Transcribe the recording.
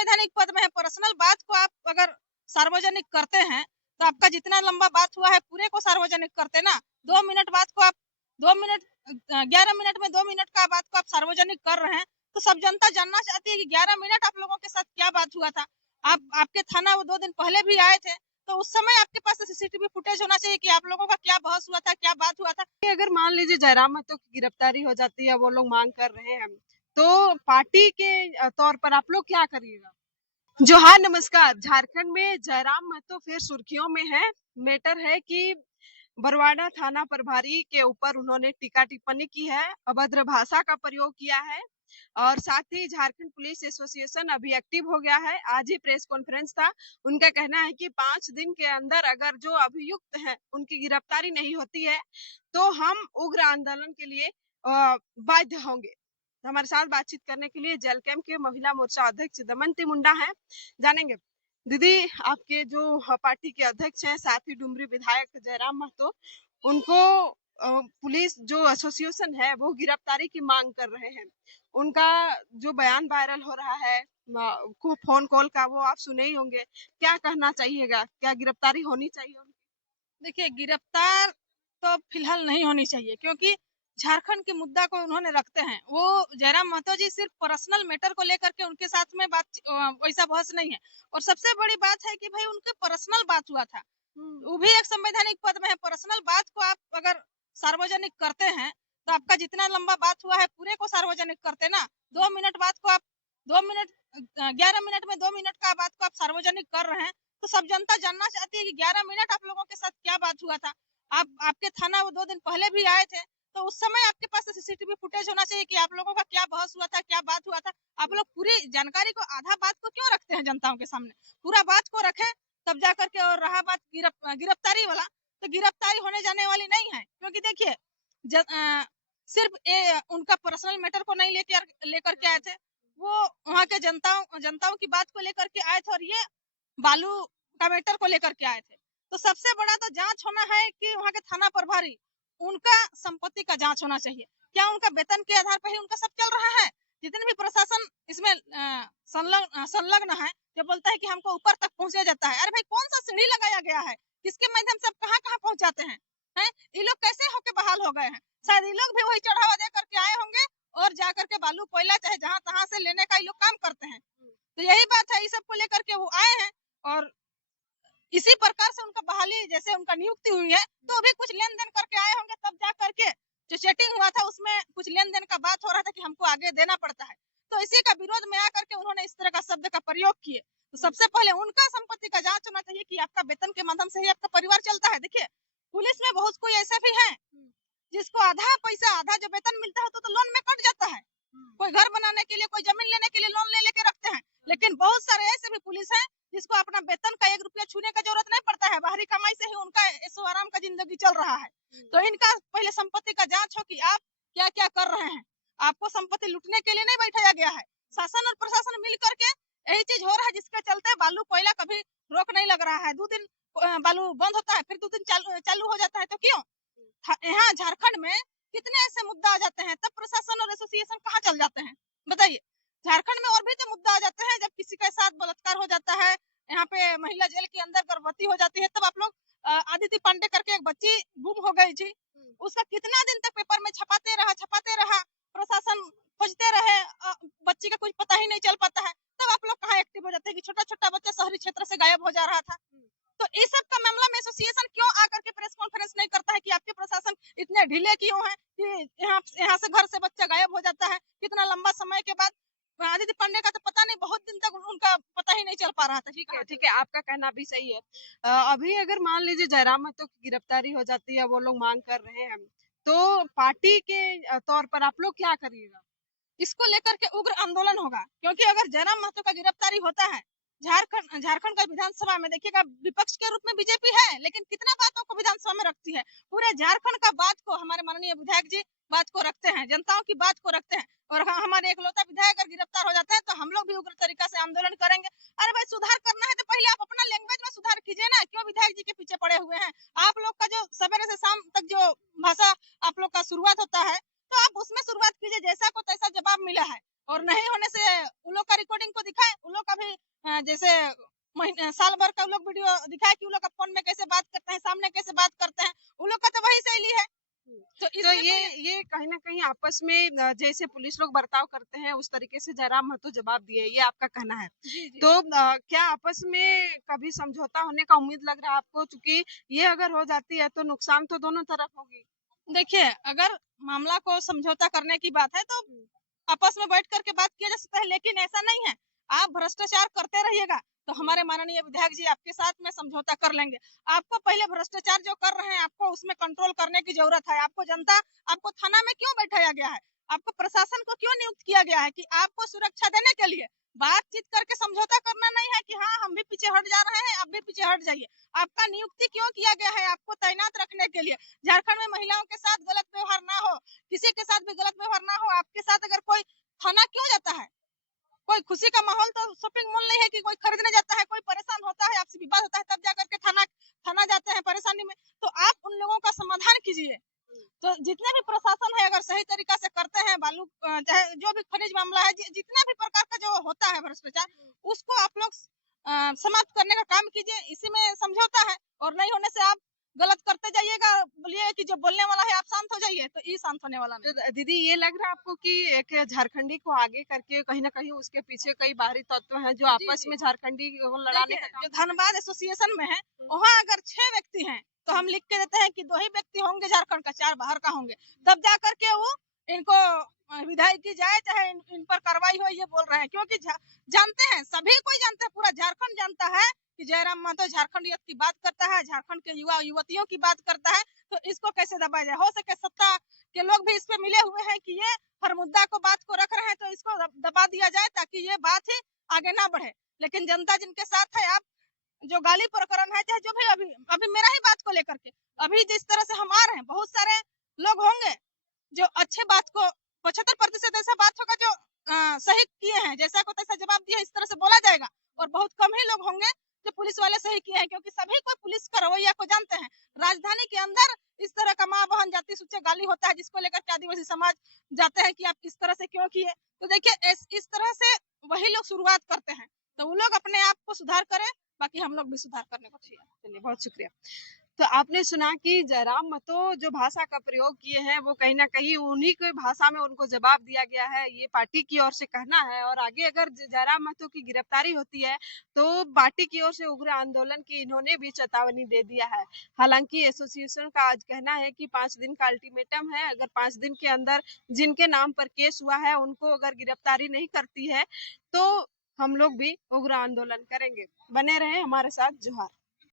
संवैधानिक पद में है, पर्सनल बात को आप अगर सार्वजनिक करते हैं तो आपका जितना लंबा बात हुआ है पूरे को सार्वजनिक करते ना। 2 मिनट बात को आप 2 मिनट 11 मिनट में 2 मिनट का बात को आप सार्वजनिक कर रहे हैं तो सब जनता जानना चाहती है कि 11 मिनट आप लोगों के साथ क्या बात हुआ था। आपके थाना वो 2 दिन पहले भी आए थे तो उस समय आपके पास सीसीटीवी फुटेज होना चाहिए कि आप लोगों का क्या बहस हुआ था, क्या बात हुआ था। अगर मान लीजिए जयराम महतो की गिरफ्तारी हो जाती है, वो लोग मांग कर रहे हैं, तो पार्टी के तौर पर आप लोग क्या करिएगा? जोहार नमस्कार। झारखंड में जयराम महतो फिर सुर्खियों में है। मैटर है कि बरवाडा थाना प्रभारी के ऊपर उन्होंने टीका टिप्पणी की है, अभद्र भाषा का प्रयोग किया है और साथ ही झारखंड पुलिस एसोसिएशन अभी एक्टिव हो गया है। आज ही प्रेस कॉन्फ्रेंस था। उनका कहना है कि 5 दिन के अंदर अगर जो अभियुक्त हैं उनकी गिरफ्तारी नहीं होती है तो हम उग्र आंदोलन के लिए बाध्य होंगे। हमारे साथ बातचीत करने के लिए जेल कैंप के महिला मोर्चा अध्यक्ष दमयंती मुंडा है, जानेंगे। दीदी, आपके जो पार्टी के अध्यक्ष हैं, साथ ही डुमरी विधायक जयराम महतो, उनको पुलिस जो एसोसिएशन है वो गिरफ्तारी की मांग कर रहे हैं। उनका जो बयान वायरल हो रहा है को फोन कॉल का, वो आप सुने ही होंगे। क्या कहना चाहिएगा, क्या गिरफ्तारी होनी चाहिए उनकी? देखिए, गिरफ्तार तो फिलहाल नहीं होनी चाहिए क्योंकि झारखंड के मुद्दा को उन्होंने रखते हैं। वो जयराम महतो जी सिर्फ पर्सनल मैटर को लेकर के उनके साथ में बात वैसा बहस नहीं है। और सबसे बड़ी बात है कि भाई उनके पर्सनल बात हुआ था, वो भी एक संवैधानिक पद में है। पर्सनल बात को आप अगर सार्वजनिक करते हैं तो आपका जितना लंबा बात हुआ है पूरे को सार्वजनिक करते ना। 2 मिनट बात को आप 2 मिनट 11 मिनट में 2 मिनट का बात को आप सार्वजनिक कर रहे हैं तो सब जनता जानना चाहती है कि 11 मिनट आप लोगों के साथ क्या बात हुआ था। आपके थाना वो 2 दिन पहले भी आए थे तो उस समय आपके पास सीसीटीवी फुटेज होना चाहिए कि आप लोगों का क्या बहस हुआ था, क्या बात हुआ था। आप लोग पूरी जानकारी को, आधा बात को क्यों रखते हैं जनताओं के सामने? पूरा बात को रखें तब जा करके। और रहा बात गिरफ्तारी वाला, तो गिरफ्तारी होने जाने वाली नहीं है क्योंकि देखिए सिर्फ उनका पर्सनल मैटर को नहीं लेकर के आए थे, वो वहाँ के जनताओं की बात को लेकर के आए थे और ये बालू का मैटर को लेकर के आए थे। तो सबसे बड़ा तो जांच होना है कि वहाँ के थाना प्रभारी, उनका संपत्ति का जांच होना चाहिए। क्या उनका वेतन के आधार पर ही उनका सब चल रहा है? जितने भी प्रशासन इसमें संलग्न है, जो बोलता है कि हमको ऊपर तक पहुंचा जाता है। अरे भाई, कौन सा सीढ़ी लगाया गया है? किसके माध्यम से कहाँ कहाँ पहुंचाते हैं? ये लोग कैसे होके बहाल हो गए हैं? शायद ये लोग भी वही चढ़ावा दे करके आए होंगे और जा करके बालू कोयला चाहे जहां तहां से लेने का ये लोग काम करते हैं। तो यही बात है, इस सब को लेकर के वो आए हैं और इसी प्रकार से उनका बहाली, जैसे उनका नियुक्ति हुई है तो अभी कुछ लेन देन करके आए होंगे, तब जा करके जो चेटिंग हुआ था उसमें कुछ लेन देन का बात हो रहा था कि हमको आगे देना पड़ता है। तो इसी का विरोध में आकर के उन्होंने इस तरह का शब्द का प्रयोग किए। तो सबसे पहले उनका संपत्ति का जांच होना चाहिए कि आपका वेतन के माध्यम से ही आपका परिवार चलता है। देखिए, पुलिस में बहुत कोई ऐसा भी है जिसको आधा पैसा, आधा जो वेतन मिलता है तो लोन में कट जाता है। कोई घर बनाने के लिए, कोई जमीन लेने के लिए लोन ले लेके रखते हैं। लेकिन बहुत सारे ऐसे भी पुलिस है जिसको अपना वेतन का 1 रुपया छूने का जरूरत नहीं पड़ता है, बाहरी कमाई से ही उनका ऐशो आराम का जिंदगी चल रहा है। तो इनका पहले संपत्ति का जांच हो कि आप क्या क्या कर रहे हैं। आपको संपत्ति लूटने के लिए नहीं बैठाया गया है। शासन और प्रशासन मिल करके यही चीज हो रहा है जिसके चलते बालू कोयला कभी रोक नहीं लग रहा है। 2 दिन बालू बंद होता है, फिर 2 दिन चालू हो जाता है। तो क्यों? यहाँ झारखंड में कितने ऐसे मुद्दा आ जाते हैं तब प्रशासन और एसोसिएशन कहाँ चल जाते हैं, बताइए। झारखंड में और भी तो मुद्दा आ जाते हैं, जब किसी के साथ बलात्कार हो जाता है, यहाँ पे महिला जेल के अंदर गर्भवती हो जाती है, तब आप लोग आदित्य पांडे करके एक बच्ची गुम हो गई थी, उसका कितना दिन तक पेपर में छपाते रहा, प्रशासन खोजते रहे, बच्ची का कुछ पता ही नहीं चल पाता है। तब आप लोग कहाँ एक्टिव हो जाते हैं कि छोटा छोटा बच्चा शहरी क्षेत्र से गायब हो जा रहा था। तो इस सब का मामला में एसोसिएशन क्यों आकर के प्रेस कॉन्फ्रेंस नहीं करता है कि आपके प्रशासन इतने ढीले क्यों है कि यहाँ से घर से बच्चा गायब हो जाता है कितना लंबा समय के बाद। आदित्य पांडे का तो पता नहीं, बहुत दिन तक उनका पता ही नहीं चल पा रहा था। ठीक है, आपका कहना भी सही है। अभी अगर मान लीजिए जयराम महतो की गिरफ्तारी हो जाती है, वो लोग मांग कर रहे हैं, तो पार्टी के तौर पर आप लोग क्या करिएगा? इसको लेकर के उग्र आंदोलन होगा क्योंकि अगर जयराम महतो का गिरफ्तारी होता है, झारखंड का विधानसभा में देखिएगा विपक्ष के रूप में बीजेपी है, लेकिन कितना बातों को विधानसभा में रखती है। पूरे झारखंड का बात को हमारे माननीय विधायक जी बात को रखते हैं, जनताओं की बात को रखते हैं। और हमारे एकलौता विधायक अगर गिरफ्तार हो जाते हैं तो हम लोग भी उग्र तरीका से आंदोलन करेंगे। अरे भाई, सुधार करना है तो पहले आप अपना लैंग्वेज में सुधार कीजिए ना, क्यों विधायक जी के पीछे पड़े हुए हैं? आप लोग का जो सवेरे से शाम तक जो भाषा आप लोग का शुरुआत होता है, तो आप उसमें शुरुआत कीजिए, जैसा को तैसा जवाब मिला है। और नहीं होने से उन लोग का रिकॉर्डिंग को दिखाए, उन लोग का भी जैसे साल भर का उन लोग वीडियो दिखाए कि उन लोग का फोन में कैसे बात करते हैं, सामने कैसे बात करते हैं, उन लोग का तो वही शैली है। तो तो इसमें ये कहीं न कहीं आपस में जैसे पुलिस लोग बर्ताव करते हैं उस तरीके से जयराम महतो जवाब दिए, ये आपका कहना है। जी जी तो क्या आपस में कभी समझौता होने का उम्मीद लग रहा है आपको? चूँकि ये अगर हो जाती है तो नुकसान तो दोनों तरफ होगी। देखिए, अगर मामला को समझौता करने की बात है तो आपस में बैठ करके बात किया जा सकता है, लेकिन ऐसा नहीं है। आप भ्रष्टाचार करते रहिएगा तो हमारे माननीय विधायक जी आपके साथ में समझौता कर लेंगे। आपको पहले भ्रष्टाचार जो कर रहे हैं आपको उसमें कंट्रोल करने की जरूरत है। आपको थाना में क्यों बैठाया गया है? आपको प्रशासन को क्यों नियुक्त किया गया है? कि आपको सुरक्षा देने के लिए। बातचीत करके समझौता करना नहीं है कि हाँ हम भी पीछे हट जा रहे हैं, आप भी पीछे हट जाइए। आपका नियुक्ति क्यों किया गया है? आपको तैनात रखने के लिए। झारखंड में महिलाओं के साथ गलत व्यवहार ना हो, किसी के साथ भी गलत व्यवहार ना हो। आपके साथ अगर कोई थाना क्यों जाता है? कोई खुशी का माहौल तो शॉपिंग मॉल नहीं है कि कोई खरीदने जाता है, कोई परेशान होता है, आपसे विवाद होता है तब जाकर के थाना थाना जाते हैं परेशानी में। तो आप उन लोगों का समाधान कीजिए। तो जितने भी प्रशासन है अगर सही तरीका से करते हैं, बालू चाहे जो भी खनिज मामला है, जितना भी प्रकार का जो होता है भ्रष्टाचार, उसको आप लोग समाप्त करने का काम कीजिए। इसी में समझौता है। और नहीं होने से आप गलत करते जाइएगा, बोलिए कि जो बोलने वाला है आप शांत हो जाइए, तो ये शांत होने वाला तो नहीं। दीदी ये लग रहा है आपको कि एक झारखंडी को आगे करके कहीं न कहीं उसके पीछे कई बाहरी तत्व हैं जो जी आपस जी में झारखंडी को लड़ाने देखिए, का काम जो कर रहे धनबाद एसोसिएशन में है, हैं? वहाँ अगर 6 व्यक्ति हैं, तो हम लिख के देते हैं कि 2 ही व्यक्ति होंगे झारखंड का, 4 बाहर का होंगे। तब जा करके वो इनको विदाई की जाए, चाहे इन पर कार्रवाई हो, ये बोल रहे हैं। क्योंकि जानते हैं, सभी कोई जानते हैं, पूरा झारखंड जानता है कि जयराम महतो झारखंडियत की बात करता है, झारखंड के युवा युवतियों की बात करता है। तो इसको कैसे दबाया जाए? हो सके सत्ता के लोग भी इस पे मिले हुए हैं कि ये हर मुद्दा को बात को रख रहे हैं, तो इसको दबा दिया जाए ताकि ये बात ही आगे ना बढ़े। लेकिन जनता जिनके साथ है, आप जो गाली प्रकरण है, चाहे जो भी, अभी अभी मेरा ही बात को लेकर के अभी जिस तरह से हम आ रहे हैं, बहुत सारे लोग होंगे जो अच्छे बात को 75% ऐसा बात होगा जो सही किए हैं, जैसा को तैसा जवाब दिया, इस तरह से बोला जाएगा। और बहुत कम ही लोग होंगे जो पुलिस वाले सही किए हैं, क्योंकि सभी कोई पुलिस का रवैया को जानते हैं। राजधानी के अंदर इस तरह का माँ बहन जाति सूचे गाली होता है, जिसको लेकर के आदिवासी समाज जाते हैं कि आप इस तरह से क्यों किए। तो देखिए, इस तरह से वही लोग शुरुआत करते हैं। तो वो लोग अपने आप को सुधार करें, बाकी हम लोग भी सुधार करने को चाहिए। चलिए बहुत शुक्रिया। तो आपने सुना कि जयराम महतो जो भाषा का प्रयोग किए हैं वो कहीं न कहीं उन्हीं की भाषा में उनको जवाब दिया गया है, ये पार्टी की ओर से कहना है और आगे अगर जयराम महतो की गिरफ्तारी होती है, तो पार्टी की ओर से उग्र आंदोलन की इन्होंने भी चेतावनी दे दिया है। हालाँकि एसोसिएशन का आज कहना है कि 5 दिन का अल्टीमेटम है, अगर 5 दिन के अंदर जिनके नाम पर केस हुआ है, उनको अगर गिरफ्तारी नहीं करती है, तो हम लोग भी उग्र आंदोलन करेंगे। बने रहें हमारे साथ। जोहार।